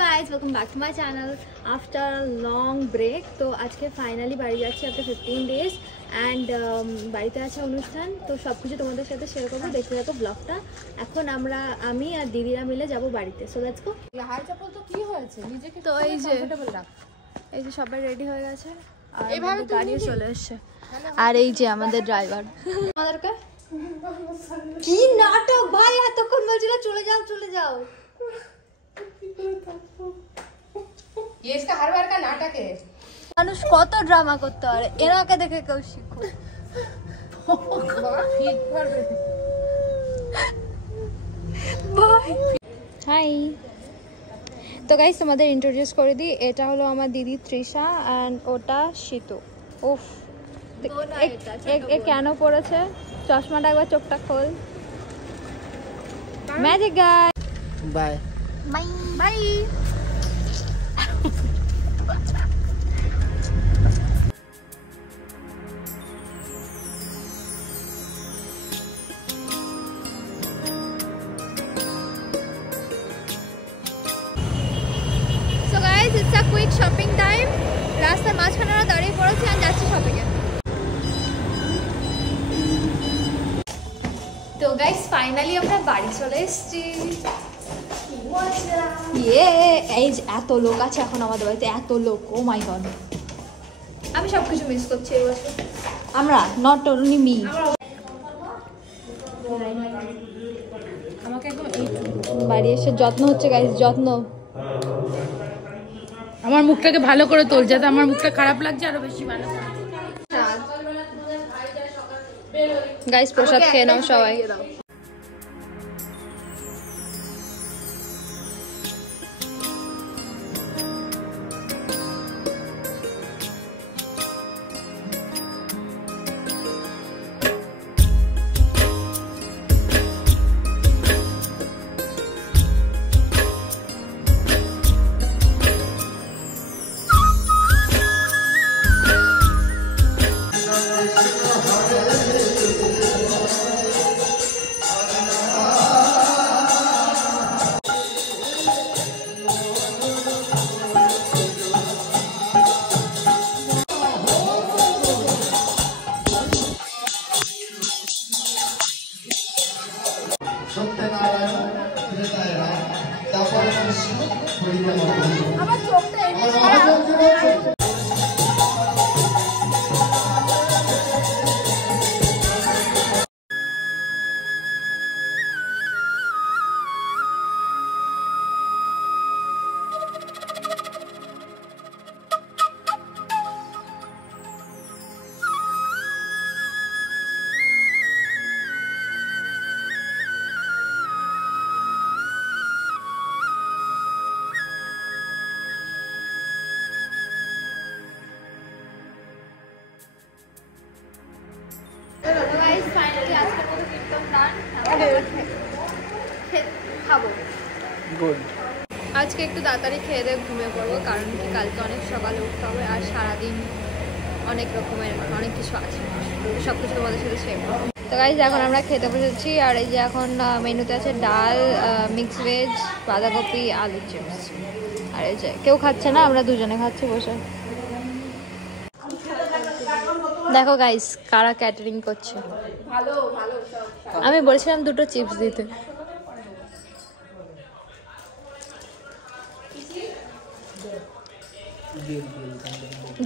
guys, welcome back to my channel after a long break. তো আজকে finally বাড়ি যাচ্ছি after 15 days and বাড়িতে আছে অনুষ্ঠান, তো সবকিছু তোমাদের সাথে শেয়ার করব। দেখতে থাকো ব্লগটা। এখন আমি আর দিদিরা মিলে যাব বাড়িতে। So let's go. হাই চাপল তো কি হয়েছে, নিজেকে তো এই যে কমফোর্টেবল রাখ। এই যে সবাই রেডি হয়ে গেছে আর এইভাবে গাড়ি চলে এসেছে। আর এই যে আমাদের ড্রাইভার। আমাদেরকে কি নাটক ভাই, এতক্ষণ বলছিল চলে যাও চলে যাও। ये इसका हर बार का नाटक है। মানুষ কত ড্রামা করতে পারে, এনাকে দেখে কেউ শিখো। হাই, তো গাইস তোমাদের ইন্ট্রোডিউস করে দিই। এটা হলো আমার দিদি তৃষা অ্যান্ড ওটা শীতু। উফ, এ কেন পড়েছে চশমাটা? একবার চোখটা খোল। Magic guy, bye bye bye. It's a quick shopping time. রাস্তার মাঝখানে আমরা দাঁড়িয়ে পড়েছি আর যাচ্ছি শপিং এ। তো গাইস ফাইনালি আমরা বাড়ি চলে এসেছি। এই যে এত লোক আছে এখন আমাদের বাড়িতে, এত লোক, ও মাই গড। আমি সবকিছু মিস করছি এই বছর। আমরা নট অনলি মি। আমাকে একদম বাড়ি এসে যত্ন হচ্ছে গাইস, যত্ন। আমার মুখটাকে ভালো করে তোল, যাতে আমার মুখটা খারাপ লাগছে আরো বেশি ভালো। গাইস প্রসাদ খেয়ে নাও সবাই। আজকে একটু তাড়াতাড়ি খেয়ে দিয়ে ঘুমিয়ে পড়বো, কারণ কি কালকে অনেক সকালে উঠতে হবে আর সারাদিন অনেক রকমের অনেক কিছু আছে, সব কিছু তোমাদের সাথে শেয়ার করবো। তো গাইস এখন আমরা খেতে বসেছি আর এই যে এখন মেনুতে আছে ডাল, মিক্স ভেজ, বাঁধাকপি, আলু চিপস। আর এই যে কেউ খাচ্ছে না, আমরা দুজনে খাচ্ছি বসে। দেখো গাইস কারা ক্যাটারিং করছে। আমি বলছিলাম দুটো চিপস দিতে।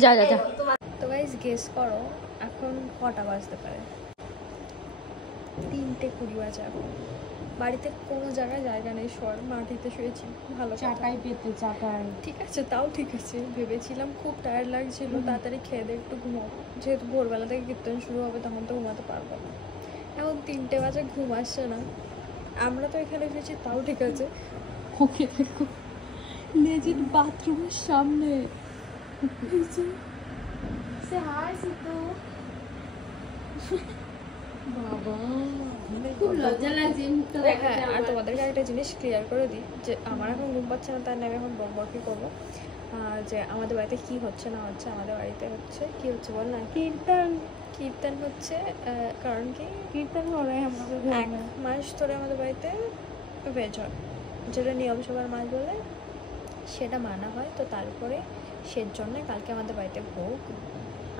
যা যা যা। তো গাইস গেস করো এখন কটা বাজতে পারে? 3:20 বাজে। এখন বাড়িতে কোনো জায়গা নেই, শোয়ার মাটিতে শুয়েছি। ভালো চাকাই পেতে চাকাই। ঠিক আছে, তাও ঠিক আছে। ভেবেছিলাম খুব টায়ার্ড লাগছিল, তাড়াতাড়ি খেয়ে দিয়ে একটু ঘুমাবো, যেহেতু ভোরবেলা থেকে কীর্তন শুরু হবে, তখন তো ঘুমাতে পারবো না। এখন 3টে বাজে, ঘুম আসছে না। আমরা তো এখানে শুয়েছি, তাও ঠিক আছে। ওকে দেখো লেজিট বাথরুমের সামনে। বাবা খুব লজ্জা লাগছে। হ্যাঁ, আর তোমাদেরকে একটা জিনিস ক্লিয়ার করে দিই যে আমার এখন ঘুম পাচ্ছে না, তাই আমি এখন বকবকি করবো যে আমাদের বাড়িতে কি হচ্ছে না হচ্ছে। আমাদের বাড়িতে হচ্ছে কি হচ্ছে বল না, কীর্তন। কীর্তন হচ্ছে, কারণ কি কীর্তন হয় আমাদের 1 মাস ধরে আমাদের বাড়িতে ভেজ হয়, যেটা নিয়ম সভার মাস বলে, সেটা মানা হয়। তো তারপরে সের জন্য কালকে আমাদের বাড়িতে ভোগ।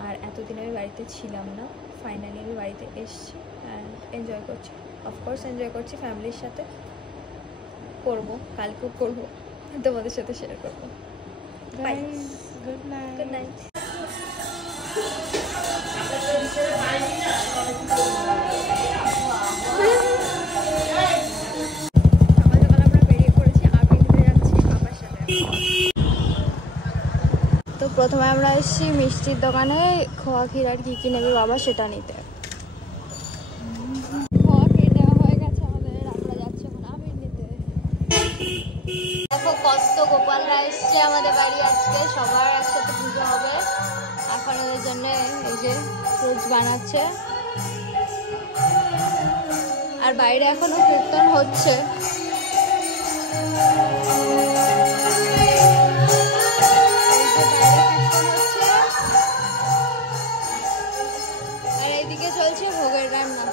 আর এতদিন আমি বাড়িতে ছিলাম না, ফাইনালি আমি বাড়িতে এসেছি অ্যান্ড এনজয় করছি। অফকোর্স এনজয় করছি ফ্যামিলির সাথে, করবো, কালকেও করবো, তোমাদের সাথে শেয়ার করবো। Good night. Good night. সকাল সকাল আমরা বেরিয়ে পড়েছি আবির নিতে যাচ্ছি বাবার সাথে। তো প্রথমে আমরা এসেছি মিষ্টির দোকানে, খোয়া ক্ষীর আর কী নেবে বাবা সেটা নিতে। খোয়া ক্ষীর নেওয়া হয়ে গেছে আমাদের, আমরা যাচ্ছি এখন আবির নিতে। দেখো কত গোপালরা এসছে আমাদের বাড়ি আজকে, সবার একসাথে পুজো হবে। এখন ওদের জন্য এই যে ফ্রুটস বানাচ্ছে, আর বাইরে এখনো কীর্তন হচ্ছে। আর এইদিকে চলছে ভোগের রান্না।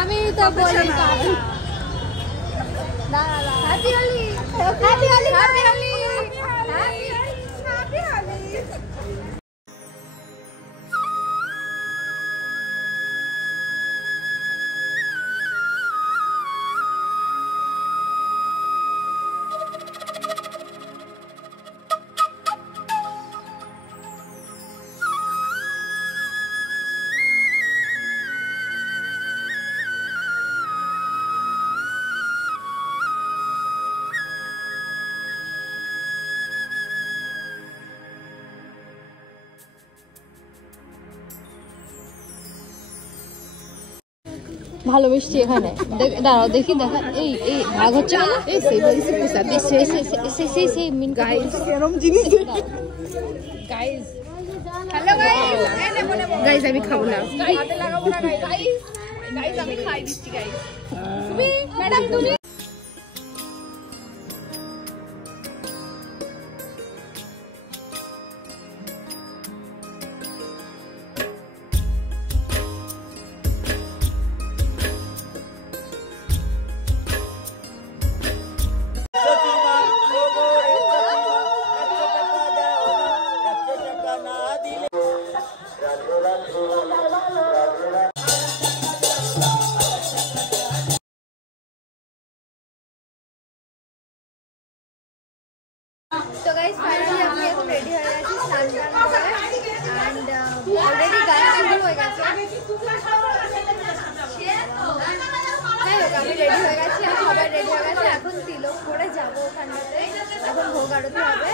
আমি তো বলি happy Holi, happy Holi, happy Holi, happy Holi. ভালো মিষ্টি এখানে, দাঁড়াও দেখি, দেখা এই এই ভাগ হচ্ছে না, সেই মিন গাইস এরকম জিনিস। গাইস হ্যালো গাইস, গাইস আমি খাবো না, হাতে লাগাবো না গাইস, গাইস আমি খাই দিচ্ছি গাইস। তুমি ম্যাডাম তুমি তো গাইস ফাইনালি আমি এখন রেডি হয়ে গেছি স্নান করে, এন্ড অলরেডি গান শুরু হয়ে গেছে। যাই হোক আমি রেডি হয়ে গেছি, আর সবাই রেডি হয়ে গেছে। এখন তিলক করে যাবো ওখানটাতে, এখন ভোগ আরতি হবে।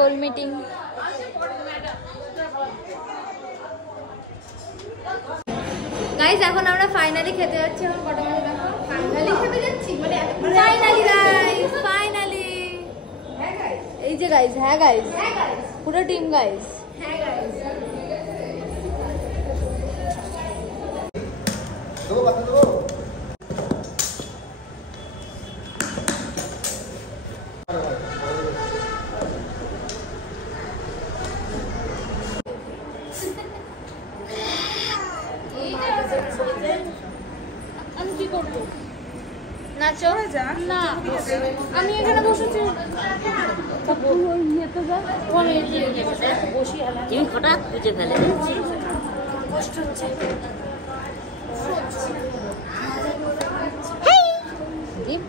গোল মিটিং। গাইস এখন আমরা ফাইনালি খেতে যাচ্ছি। এখন কটা বাজে দেখো? ফাইনালি খেতে যাচ্ছি মানে ফাইনালি গাইস, ফাইনালি। হ্যাঁ গাইস, এই যে গাইস, হ্যাঁ গাইস, হ্যাঁ গাইস, পুরো টিম গাইস, হ্যাঁ গাইস। দেবো বাতা দেবো। আমি কি করবো? নাচো না আমি এখানে বসেছি। তুমি হঠাৎ বুঝে ফেলে কষ্ট হচ্ছে।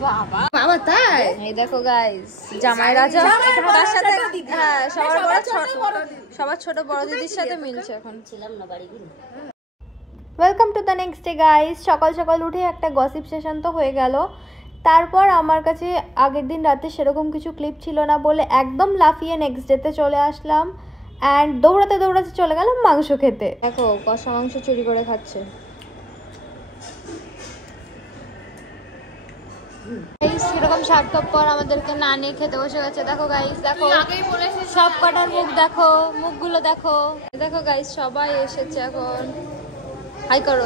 বাবা তাই এই দেখো গাইস, জামাই রাজা তার সাথে, হ্যাঁ সবার ছোট বড় দিদির সাথে মিলছে এখন। ছিলাম না বাড়ি গিয়ে। Welcome to the next day guys. সকাল সকাল উঠে একটা গসিপ সেশন তো হয়ে গেল। তারপর আমার কাছে আগের দিন রাতে সেরকম কিছু ক্লিপ ছিল না বলে একদম লাফিয়ে নেক্সট ডেতে চলে আসলাম অ্যান্ড দৌড়াতে দৌড়াতে চলে গেলাম মাংস খেতে। দেখো কষা মাংস চুরি করে খাচ্ছে। এরকম 7 কাপ পর আমাদেরকে না নিয়ে খেতে বসে গেছে। দেখো গাইস, দেখো সব কটার মুখ দেখো, মুখগুলো দেখো। দেখো গাইস সবাই এসেছে এখন। হাই করো।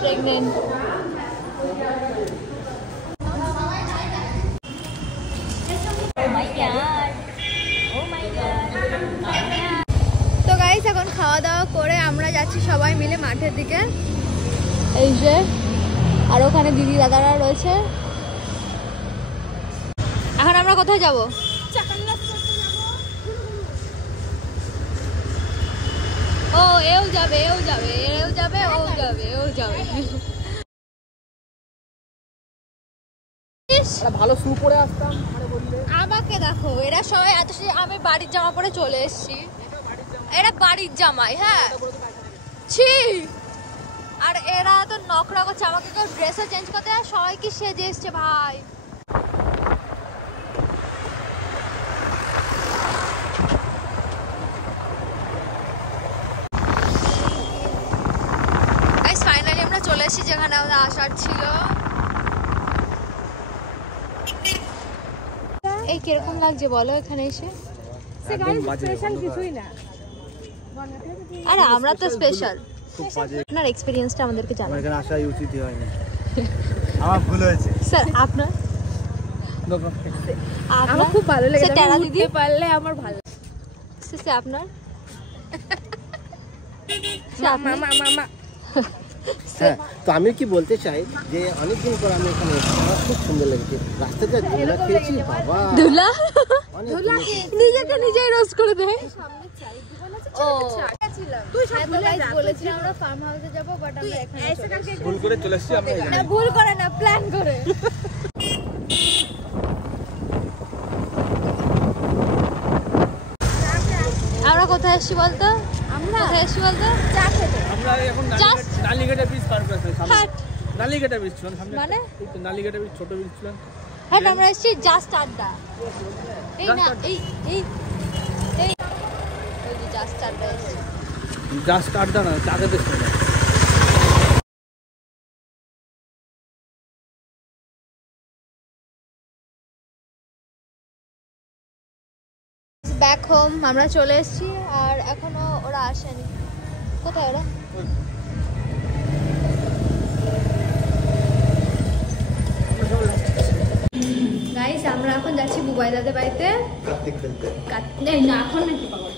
প্রেগনেন্ট। তো গাইস এখন খাওয়া দাওয়া করে আমরা যাচ্ছি সবাই মিলে মাঠের দিকে। এই যে আর ওখানে দিদি দাদারা রয়েছে। এখন আমরা কোথায় যাব? ও এও যাবে, এও যাবে, এও যাবে, ও যাবে, ও যাবে। ভালো শু পরে আসতাম বললে। আমাকে দেখো, এরা সবাই এত, আমি বাড়ির জামা পরে চলে এসেছি। এরা বাড়ির জামাই, হ্যাঁ ছি। আর এরা তো নকরা করছে, আমাকে কেউ ড্রেসও চেঞ্জ করতে, আর সবাই কি সেজে এসছে ভাই। ফাইনালি আমরা চলে এসেছি যেখানে আমাদের আসার ছিল। এই কিরকম লাগছে বলো এখানে এসে? স্পেশাল কিছুই না। আরে আমরা তো স্পেশাল। আপনার এক্সপেরিয়েন্সটা আমাদেরকে জানান। এখানে আসাই উচিত হয়নি, আমার ভুল হয়েছে স্যার। আপনার আমার খুব ভালো লেগেছে। টেরা দিদি পারলে আমার ভালো। স্যার আপনার মামা হ্যাঁ। তো আমি কি বলতে চাই যে অনেকদিন পর আমি এখানে এসেছি, আমার খুব সুন্দর লেগেছে। রাস্তাটা ধুলা খেয়েছি বাবা, ধুলা ধুলা নিজেকে নিজেই রোস্ট করে দেয়। ও তুই সব ভুলে যা। বলেছিলাম আমরা ফার্ম হাউসে যাব, বাট আমরা এখানে ভুল করে চলে এসেছি আমরা এখানে। না, ভুল করে না, প্ল্যান করে। আমরা কোথায় এসেছি বলতো? আমরা কোথায় এসেছি বলতো? চা খেতে। আমরা এখন নালিঘাটা ব্রিজ পার করে হাট নালিঘাটা ব্রিজ ছিল সামনে, মানে নালিঘাটা ব্রিজ ছোট ব্রিজ ছিল। হাট আমরা এসেছি জাস্ট আড্ডা। এই না, এই এই এই ওই যে জাস্ট আড্ডা এসেছি। জাস্ট আড্ডা না, চাকে দেখতে না। ব্যাক হোম আমরা চলে এসেছি আর এখনো ওরা আসেনি। কোথায় ওরা? গাইস আমরা এখন যাচ্ছি বুবাই দাদের বাড়িতে কার্তিক খেলতে। না এখন নাকি পাগল,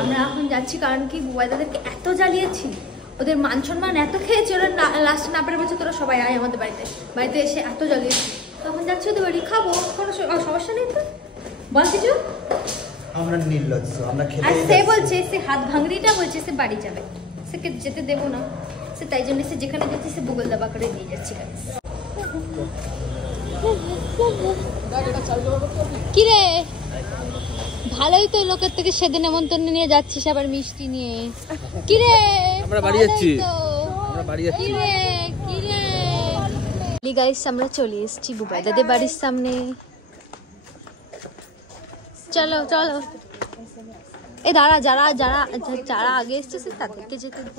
আমরা এখন যাচ্ছি কারণ কি বুবাই দাদেরকে এত জ্বালিয়েছি, ওদের মান সম্মান এত খেয়েছে, ওরা লাস্টে না পেরে বলছে তোরা সবাই আয় আমাদের বাড়িতে এসে এত জ্বালিয়েছি। তখন যাচ্ছি ওদের বাড়ি, খাবো, কোনো সমস্যা নেই তো, বল কিছু। আমরা নির্লজ্জ, আমরা খেতে। আর সে বলছে, সে হাত ভাঙড়িটা বলছে সে বাড়ি যাবে, সে যেতে দেবো না, সে তাই জন্য সে যেখানে যাচ্ছে সে বুগল দাবা করে নিয়ে যাচ্ছি। কি রে ভালোই তো, লোকের থেকে সেদিন নেমন্তন্ন নিয়ে যাচ্ছিস আবার মিষ্টি নিয়ে। কি রে আমরা বাড়ি যাচ্ছি, আমরা বাড়ি যাচ্ছি। কি রে কি রে গাইস আমরা চলে এসেছি বুবাই দাদের বাড়ির সামনে। চলো চলো এই দাঁড়া যারা যারা যারা আগে এসছে সে তাদেরকে যেতে দে।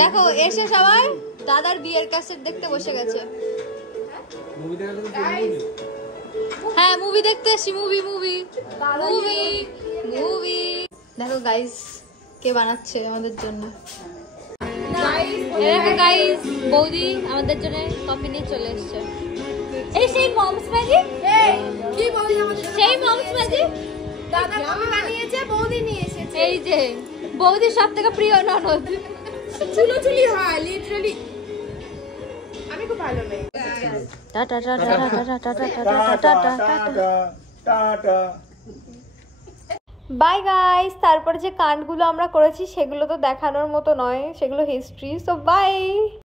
দেখো এসে সবাই দাদার বিয়ের ক্যাসেট দেখতে বসে গেছে। হ্যাঁ মুভি দেখতে এসছি মুভি মুভি মুভি মুভি দেখো গাইস কে বানাচ্ছে আমাদের জন্য। দেখো গাইস বৌদি আমাদের জন্য কফি নিয়ে চলে এসছে। এই সেই মমস ম্যাজিক কি বলি আমাদের সেই মমস ম্যাজিক দাদা কফি বানিয়েছে বৌদি নিয়ে এসেছে। এই যে বৌদির সব থেকে প্রিয় ননদ। চুলোচুলি হয় লিটারালি আমি খুব ভালো নেই। Tata tata tata tata tata tata bye guys. তারপরে যে কাণ্ডগুলো আমরা করেছি সেগুলো তো দেখানোর মতো নয়, সেগুলো হিস্ট্রি। So by.